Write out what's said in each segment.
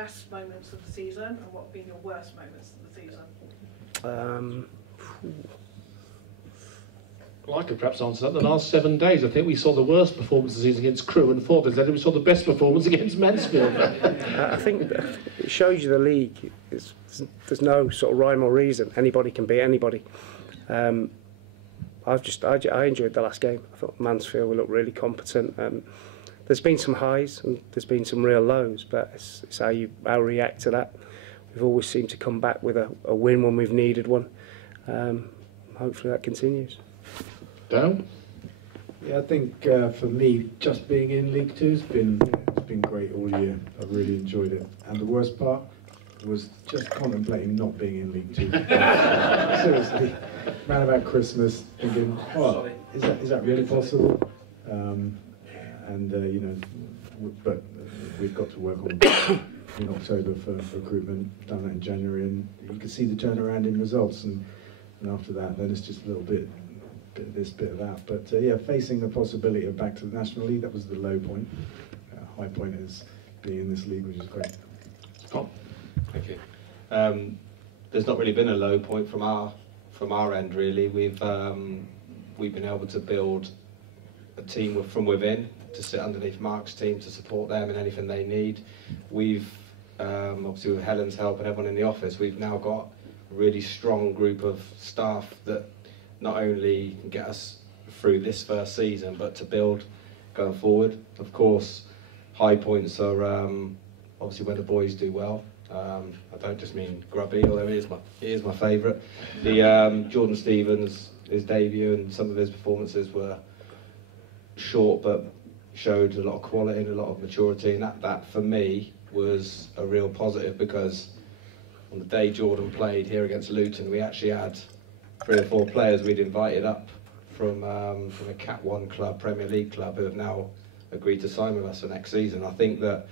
best moments of the season and what have been your worst moments of the season? Well, I could perhaps answer that. The last 7 days, I think we saw the worst performance of the season against Crewe, and 4 days later we saw the best performance against Mansfield. I think it shows you the league. There's no sort of rhyme or reason. Anybody can beat anybody. I enjoyed the last game. I thought Mansfield looked really competent. There's been some highs and there's been some real lows, but it's how we react to that. We've always seemed to come back with a win when we've needed one. Hopefully that continues. Down? Yeah, I think for me, just being in League Two has been great all year. I've really enjoyed it. And the worst part was just contemplating not being in League Two. Seriously, round about Christmas, thinking, "Oh, is that really possible?" You know, but we've got to work on in October for recruitment. Done that in January, and you can see the turnaround in results. And after that, then it's just a little bit of this, bit of that. But yeah, facing the possibility of back to the National League, that was the low point. High point is being in this league, which is great. Scott? Thank you. There's not really been a low point from our end, really. We've been able to build a team from within to sit underneath Mark's team to support them in anything they need. We've obviously with Helen's help and everyone in the office, we've now got a really strong group of staff that not only can get us through this first season, but to build going forward. Of course, high points are obviously when the boys do well. I don't just mean Grubby, although he is my favourite. The Jordan Stevens, his debut and some of his performances were short, but showed a lot of quality and a lot of maturity, and that for me was a real positive, because on the day Jordan played here against Luton, we actually had 3 or 4 players we'd invited up from a Cat 1 club, Premier League club, who have now agreed to sign with us for next season. I think that,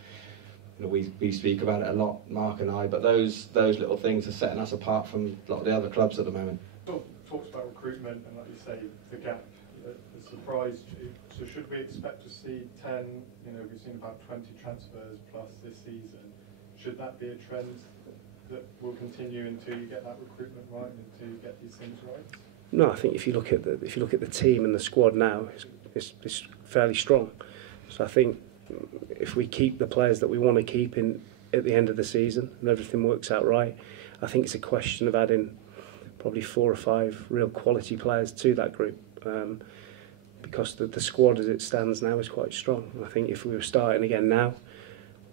you know, we speak about it a lot, Mark and I, but those little things are setting us apart from a lot of the other clubs at the moment. Talks about recruitment and, like you say, the gap that surprised you. So should we expect to see 10, you know, we've seen about 20 transfers plus this season. Should that be a trend that will continue until you get that recruitment right and until you get these things right? No, I think if you look at the team and the squad now, it's fairly strong. So I think if we keep the players that we want to keep in at the end of the season and everything works out right, I think it's a question of adding probably 4 or 5 real quality players to that group. Because the squad as it stands now is quite strong. And I think if we were starting again now,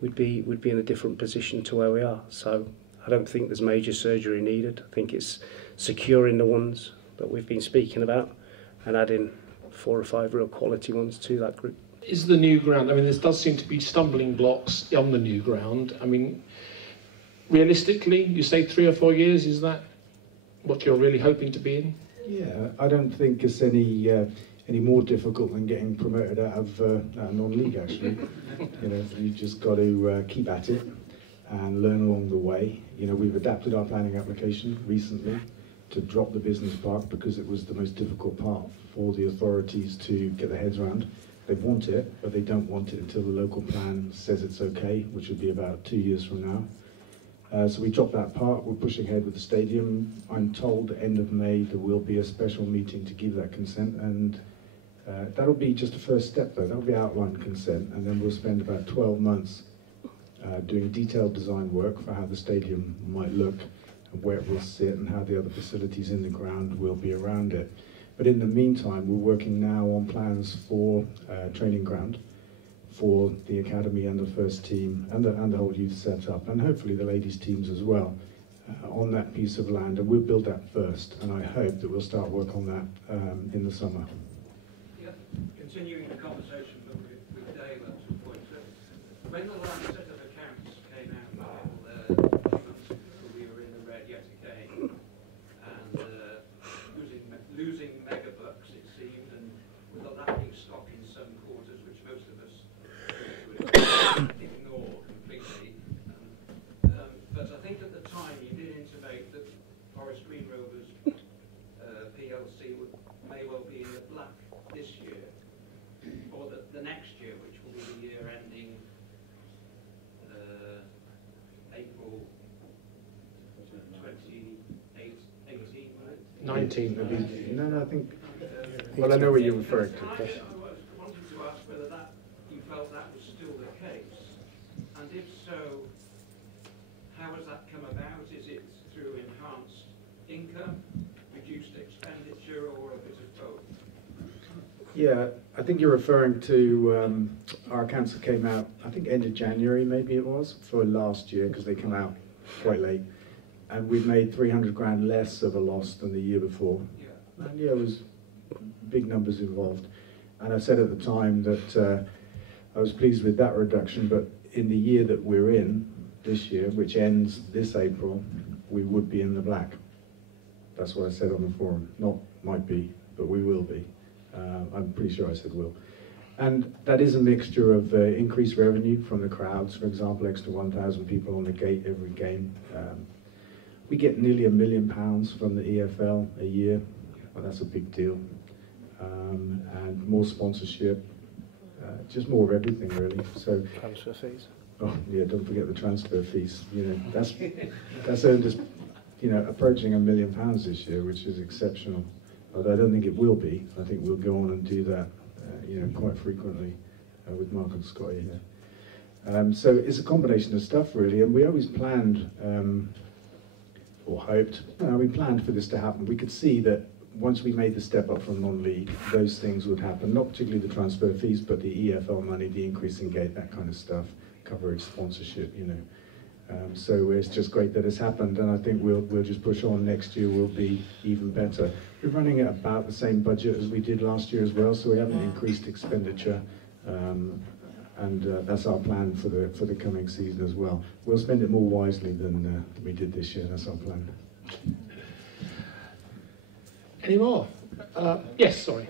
we'd be in a different position to where we are. So I don't think there's major surgery needed. I think it's securing the ones that we've been speaking about and adding 4 or 5 real quality ones to that group. Is the new ground, I mean, there does seem to be stumbling blocks on the new ground. I mean, realistically, you say 3 or 4 years, is that what you're really hoping to be in? Yeah, I don't think it's any more difficult than getting promoted out of non-league, actually. You know, you just got to keep at it and learn along the way. You know, we've adapted our planning application recently to drop the business park because it was the most difficult part for the authorities to get their heads around. They want it, but they don't want it until the local plan says it's okay, which would be about 2 years from now. So we dropped that part. We're pushing ahead with the stadium. I'm told end of May there will be a special meeting to give that consent, and that'll be just a first step though. That'll be outline consent, and then we'll spend about 12 months doing detailed design work for how the stadium might look and where it will sit and how the other facilities in the ground will be around it. But in the meantime, we're working now on plans for training ground for the academy and the first team and the whole youth setup, and hopefully the ladies teams as well, on that piece of land. And we'll build that first, and I hope that we'll start work on that in the summer. Yeah, continuing the conversation with Dave at some point. So when the last set of accounts came out, a few months ago, we were in the red yet again, and losing megabucks it seemed, and with a lacking stock in some quarters, which most of us would ignore completely. But I think at the time you did intimate that Forest Green Rovers PLC may well be in the black this year, or the next year, which will be the year ending 19. No, I think. Well, I know what you're referring to. I wanted to ask whether you felt that was still the case, and if so, how has that come about? Is it through enhanced income, reduced expenditure, or a bit of both? Yeah, I think you're referring to our accounts that came out, I think end of January maybe it was, for last year, because they come out quite late. And we've made 300 grand less of a loss than the year before. Yeah. And yeah, it was big numbers involved. And I said at the time that I was pleased with that reduction, but in the year that we're in, this year, which ends this April, we would be in the black. That's what I said on the forum. Not might be, but we will be. I'm pretty sure I said will. And that is a mixture of increased revenue from the crowds, for example, extra 1,000 people on the gate every game. We get nearly £1 million from the EFL a year. Well, that's a big deal. And more sponsorship, just more of everything really. So Transfer fees. oh yeah, don't forget the transfer fees. You know, that's earned us, you know, approaching £1 million this year, which is exceptional. Although I don't think it will be. I think we'll go on and do that, you know, quite frequently with Mark and Scotty here. So it's a combination of stuff really, and we always planned or hoped. We planned for this to happen. We could see that once we made the step up from non-league, those things would happen. Not particularly the transfer fees, but the EFL money, the increase in gate, that kind of stuff, coverage, sponsorship, you know. So it's just great that it's happened, and I think we'll just push on. Next year we'll be even better. We're running at about the same budget as we did last year as well, so we haven't increased expenditure, and that's our plan for the coming season as well. We'll spend it more wisely than we did this year. That's our plan. Any more? Yes, sorry.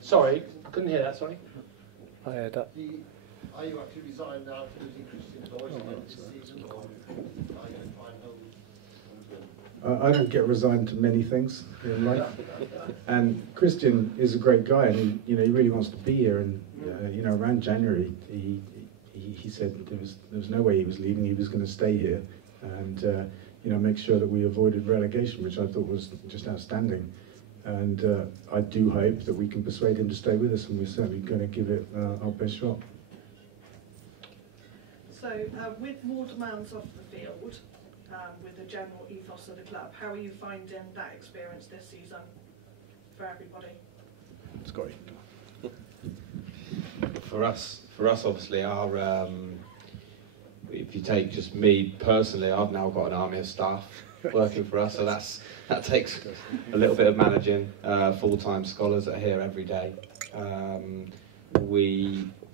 Sorry, I couldn't hear that, sorry. I heard that. Are you actually resigned now for losing Christian Doyle at the end of this season, or are you going to find home? I don't get resigned to many things in life, and Christian is a great guy, and he really wants to be here. And you know, around January, he said there was no way he was leaving. He was going to stay here, and you know, make sure that we avoided relegation, which I thought was just outstanding. And I do hope that we can persuade him to stay with us, and we're certainly going to give it our best shot. So, with more demands off the field, with the general ethos of the club, how are you finding that experience this season for everybody? Scotty. For us, obviously, our if you take just me personally, I've now got an army of staff working for us, so that takes a little bit of managing. Full-time scholars that are here every day.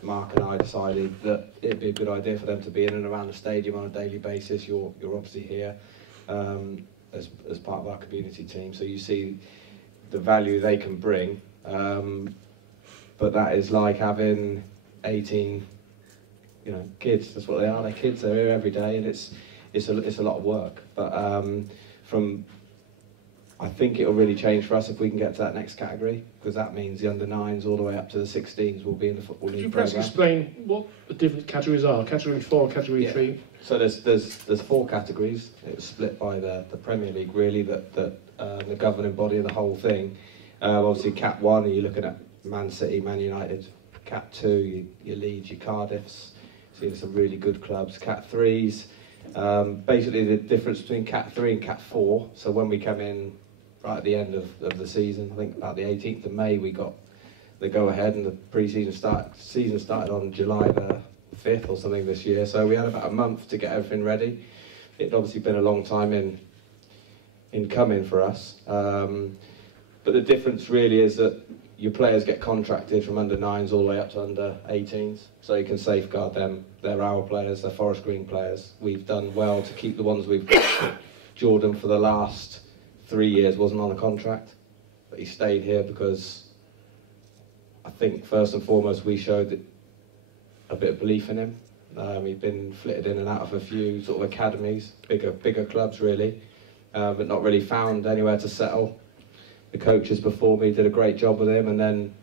Mark and I decided that it'd be a good idea for them to be in and around the stadium on a daily basis. You're obviously here as part of our community team, so you see the value they can bring. But that is like having 18, kids. That's what they are. They're kids. They're here every day, and it's a lot of work. But I think it'll really change for us if we can get to that next category, because that means the under-9s all the way up to the 16s will be in the Football League Could you perhaps programme. explain what the different categories are? Category 4, Category 3? So there's 4 categories. It's split by the Premier League, really, that the governing body of the whole thing. Obviously, Cat 1, you're looking at Man City, Man United. Cat 2, your Leeds, your Cardiffs. So there's some really good clubs. Cat 3s, basically the difference between Cat 3 and Cat 4. So when we come in right at the end of the season, I think about the 18th of May, we got the go-ahead, and the pre-season season started on July the 5th or something this year. So we had about a month to get everything ready. It'd obviously been a long time in coming for us. But the difference really is that your players get contracted from under-9s all the way up to under-18s, so you can safeguard them. They're our players, they're Forest Green players. We've done well to keep the ones we've got. Jordan, for the last 3 years, wasn't on a contract, but he stayed here because I think first and foremost we showed a bit of belief in him. He'd been flitted in and out of a few sort of academies, bigger clubs really, but not really found anywhere to settle. The coaches before me did a great job with him, and then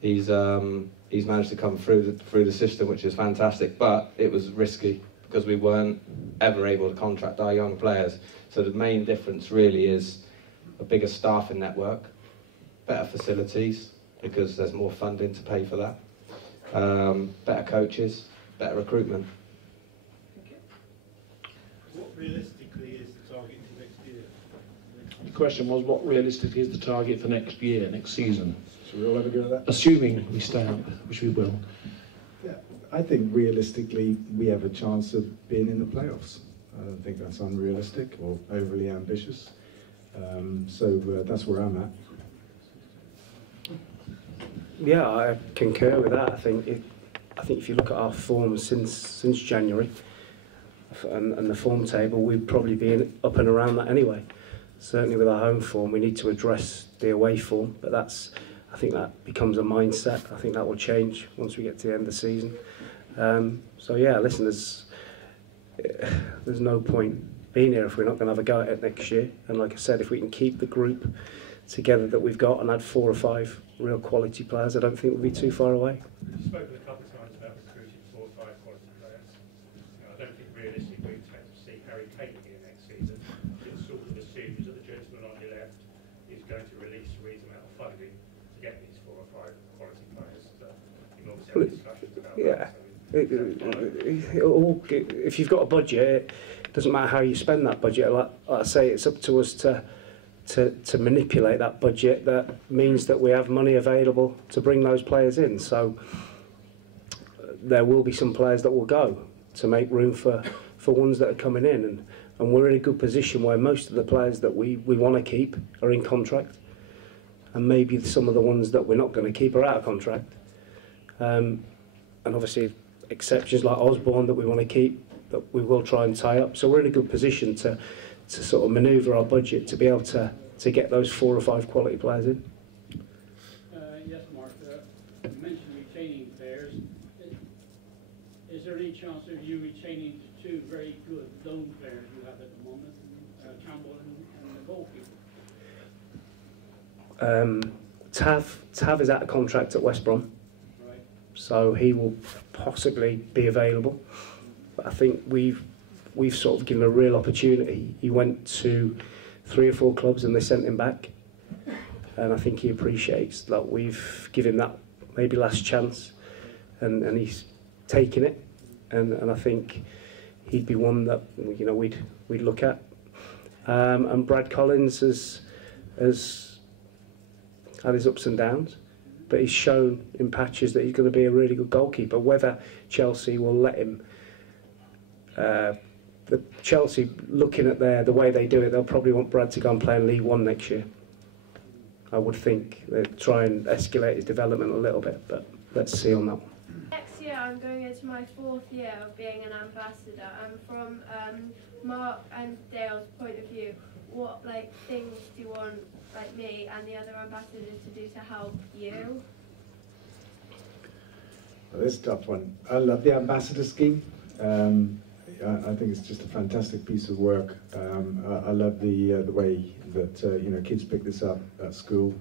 he's managed to come through the system, which is fantastic. But it was risky because we weren't ever able to contract our young players. So the main difference really is a bigger staffing network, better facilities, because there's more funding to pay for that, better coaches, better recruitment. What realistically is the target for next year? The question was, what realistically is the target for next year, next season? Should we all have a go at that? Assuming we stay up, which we will. Yeah, I think realistically we have a chance of being in the playoffs. I don't think that's unrealistic or overly ambitious. So that's where I'm at. Yeah, I concur with that. I think if you look at our form since January and the form table, we'd probably be up and around that anyway. Certainly with our home form, we need to address the away form, but I think that becomes a mindset. I think that will change once we get to the end of the season. So yeah, listen, there's no point being here if we're not going to have a go at it next year. And like I said, if we can keep the group together that we've got and add 4 or 5 real quality players, I don't think we'll be too far away. You've spoken a couple of times about recruiting 4 or 5 quality players. I don't think realistically we expect to see Harry Kane here next season. It sort of assumes that the gentleman on your left is going to release a reasonable amount of funding to get these 4 or 5 quality players. You've obviously had discussions about that. If you've got a budget, it doesn't matter how you spend that budget. Like I say, it's up to us to manipulate that budget. That means that we have money available to bring those players in. So there will be some players that will go to make room for ones that are coming in. And we're in a good position where most of the players that we want to keep are in contract. And maybe some of the ones that we're not going to keep are out of contract. And obviously exceptions like Osborne that we want to keep, that we will try and tie up. So we're in a good position to sort of manoeuvre our budget to be able to get those 4 or 5 quality players in. Yes, Mark. You mentioned retaining players. Is there any chance of you retaining the 2 very good loan players you have at the moment, Campbell and the goalkeeper? Tav is out of contract at West Brom. So he will possibly be available. But I think we've sort of given a real opportunity. He went to 3 or 4 clubs and they sent him back. And I think he appreciates that we've given him that maybe last chance. And he's taken it. And I think he'd be one that we'd look at. And Brad Collins has had his ups and downs. But he's shown in patches that he's going to be a really good goalkeeper. Whether Chelsea will let him, the Chelsea looking at the way they do it, they'll probably want Brad to go and play in League One next year. I would think they'd try and escalate his development a little bit, but let's see on that one. Next year I'm going into my 4th year of being an ambassador, and from Mark and Dale's point of view, what things do you want me and the other ambassadors to do to help you? Well, this is a tough one. I love the ambassador scheme. I think it's just a fantastic piece of work. I love the way that kids pick this up at school,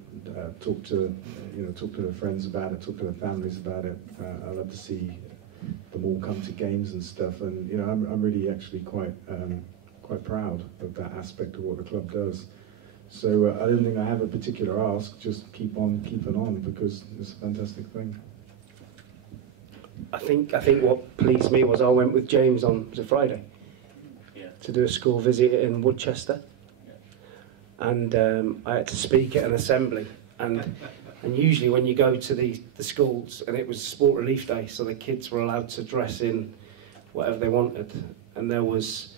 talk to their friends about it, talk to their families about it. I love to see them all come to games and stuff, and I'm really actually quite proud of that aspect of what the club does. So I don't think I have a particular ask, just keep on keeping on, because it's a fantastic thing. I think what pleased me was I went with James on Friday to do a school visit in Woodchester, and I had to speak at an assembly, and usually when you go to the schools, and it was Sport Relief Day, so the kids were allowed to dress in whatever they wanted, and there was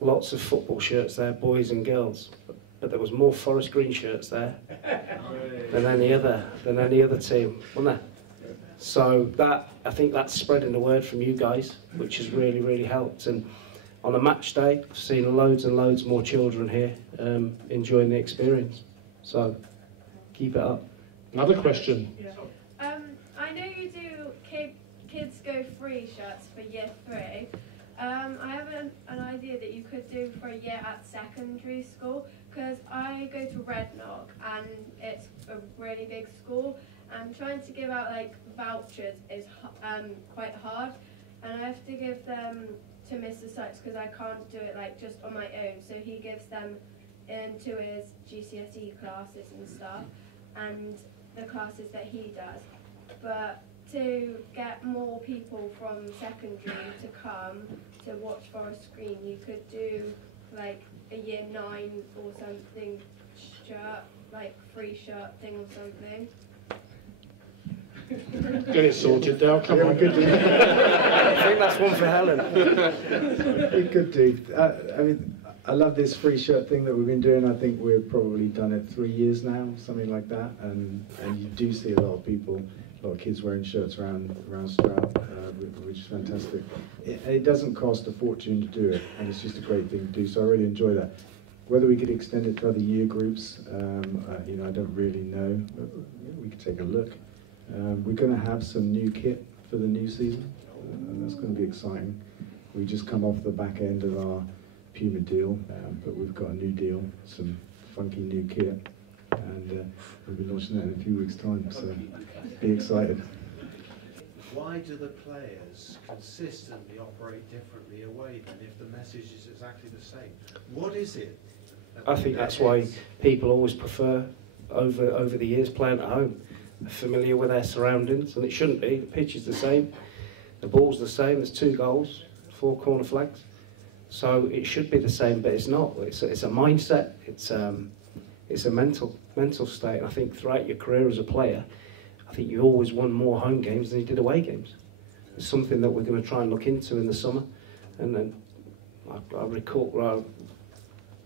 lots of football shirts there, boys and girls, but there was more Forest Green shirts there than any other team, wasn't there? So I think that's spreading the word from you guys, which has really, really helped. And on a match day, I've seen loads and loads more children here enjoying the experience. So keep it up. Another question. I know you do Kids Go Free shirts for year 3. I have an idea that you could do for a year at secondary school, because I go to Redknock and it's a really big school, and trying to give out vouchers is quite hard. and I have to give them to Mr. Sykes because I can't do it like just on my own. So he gives them into his GCSE classes and stuff, and the classes that he does. But to get more people from secondary to come to watch Forest Green, you could do like a year 9 or something shirt, like free shirt thing or something. Get it sorted, Dale. Come on. I think that's one for Helen. We could do. I mean, I love this free shirt thing that we've been doing. I think we've probably done it 3 years now, something like that. And you do see a lot of people, a lot of kids wearing shirts around Stroud, which is fantastic. It doesn't cost a fortune to do it, and it's just a great thing to do. So I really enjoy that. Whether we could extend it to other year groups, you know, I don't really know. But we could take a look. We're going to have some new kit for the new season, and that's going to be exciting. We just come off the back end of our Puma deal, but we've got a new deal, some funky new kit, and we'll be launching that in a few weeks' time, so be excited. Why do the players consistently operate differently away then if the message is exactly the same? What is it? I think that's why people always prefer over the years playing at home. They're familiar with their surroundings, and it shouldn't be. The pitch is the same, the ball's the same, there's 2 goals, 4 corner flags. So it should be the same, but it's not. It's a mindset, it's a mental state. And I think throughout your career as a player, I think you always won more home games than you did away games. It's something that we're going to try and look into in the summer. And then I recall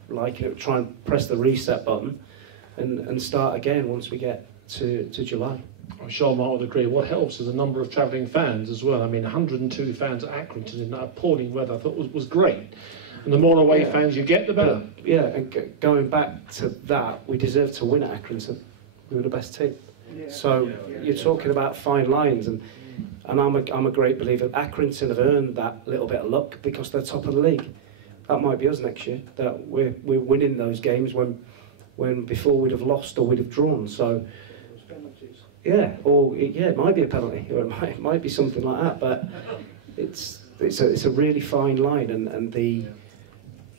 liking it, try and press the reset button and start again once we get to July. I'm sure Mark would agree. What helps is the number of travelling fans as well. I mean, 102 fans at Accrington in that appalling weather I thought was great. And the more away fans you get, the better. Yeah, and going back to that, we deserve to win at Accrington. We were the best team. So you're talking about fine lines, and I'm a great believer. Accrington have earned that little bit of luck because they're top of the league. That might be us next year. That we're winning those games when before we'd have lost or we'd have drawn. So yeah, or it might be a penalty, or it might be something like that. But it's a really fine line, and the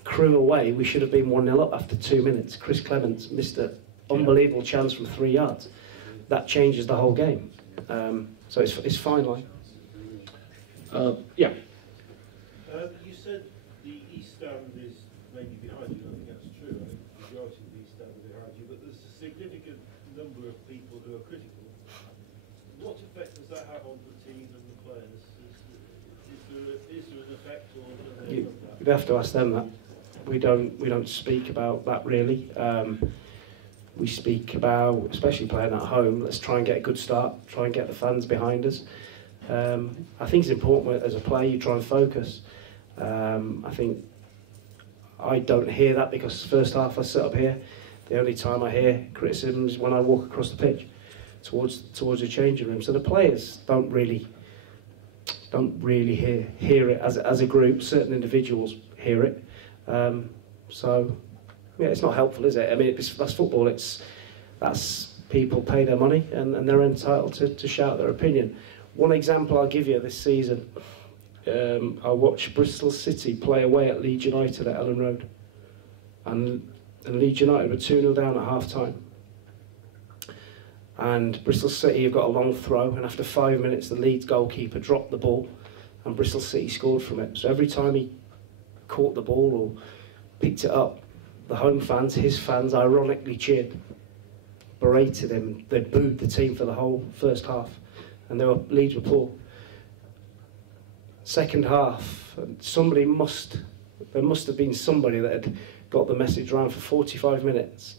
Crewe away, we should have been 1-0 up after 2 minutes. Chris Clements missed an unbelievable chance from 3 yards. That changes the whole game. So it's fine line. Yeah. You said the East Stand is mainly behind you. I think that's true. I think the majority of the East Stand are behind you, but there's a significant number of people who are critical. What effect does that have on the team and the players? Is there an effect, or do they love that? You'd have to ask them that. We don't speak about that really. We speak about, especially playing at home, let's try and get a good start, try and get the fans behind us. I think it's important as a player you try and focus. I think I don't hear that because first half I sit up here. The only time I hear criticism is when I walk across the pitch towards the changing room. So the players don't really hear it as a group. Certain individuals hear it. So yeah, it's not helpful, is it? I mean, that's football. That's people pay their money and they're entitled to shout their opinion. One example I'll give you this season, I watched Bristol City play away at Leeds United at Ellen Road, and Leeds United were 2-0 down at half time. And Bristol City have got a long throw, and after 5 minutes the Leeds goalkeeper dropped the ball and Bristol City scored from it. So every time he caught the ball or picked it up, the home fans, his fans, ironically cheered, berated him. They booed the team for the whole first half, and Leeds were poor. Second half, there must have been somebody that had got the message around for 45 minutes.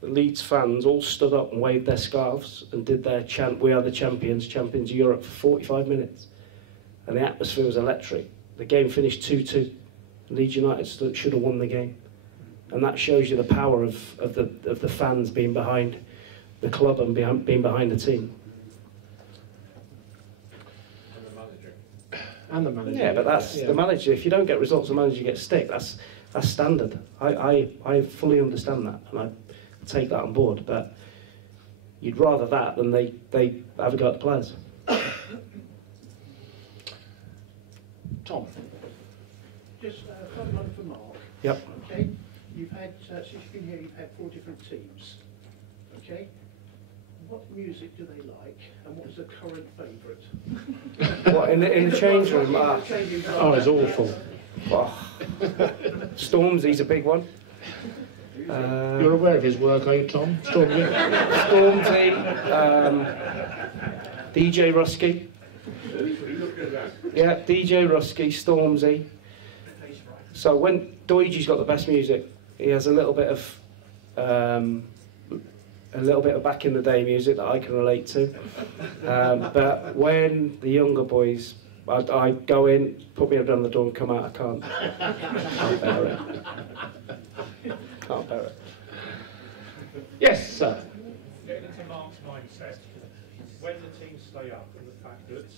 The Leeds fans all stood up and waved their scarves and did their chant, "We are the champions, champions of Europe," for 45 minutes. And the atmosphere was electric. The game finished 2-2. Leeds United should have won the game. And that shows you the power of the fans being behind the club and being behind the team. And the manager. Yeah, but that's the manager. If you don't get results, the manager gets stick. That's standard. I fully understand that, and I take that on board. But you'd rather that than they have a go at the players. Tom. Just one for Mark. Yep. Okay. You've had, since you've been here, you've had 4 different teams. Okay. What music do they like, and what's the current favourite? What, in the change room? Oh, it's awful. Oh. Stormzy's a big one. You're aware of his work, are you, Tom? Stormzy? Stormzy, DJ Rusky. Yeah, DJ Rusky, Stormzy. So when Doigy's got the best music, he has a little bit of back in the day music that I can relate to. But when the younger boys, I go in, put me under the door and come out, I can't bear it. Can't bear it. Yes, sir. Getting into Mark's mindset, when the teams stay up and the fact that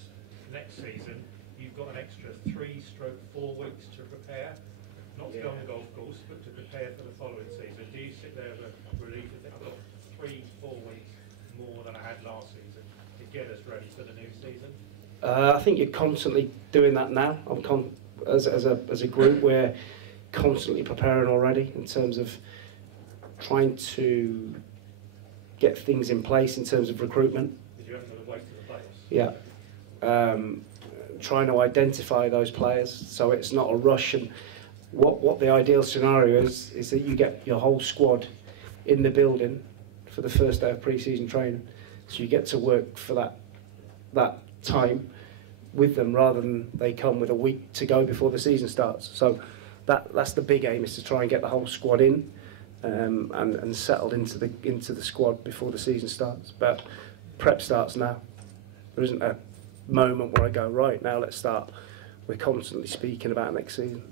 next season you've got an extra 3-4 weeks to prepare, not to go on the golf course, but to prepare for the following season, do you sit there with relief and think, I've got 3-4 weeks more than I had last season to get us ready for the new season? I think you're constantly doing that now. As a group, we're constantly preparing already in terms of trying to get things in place in terms of recruitment. Did you have to wait for the players? Yeah. Trying to identify those players so it's not a rush. And what the ideal scenario is that you get your whole squad in the building for the first day of pre-season training. So you get to work for that time with them rather than they come with a week to go before the season starts. So that's the big aim, is to try and get the whole squad in and settled into the squad before the season starts. But prep starts now. There isn't a moment where I go, right, now let's start. We're constantly speaking about next season.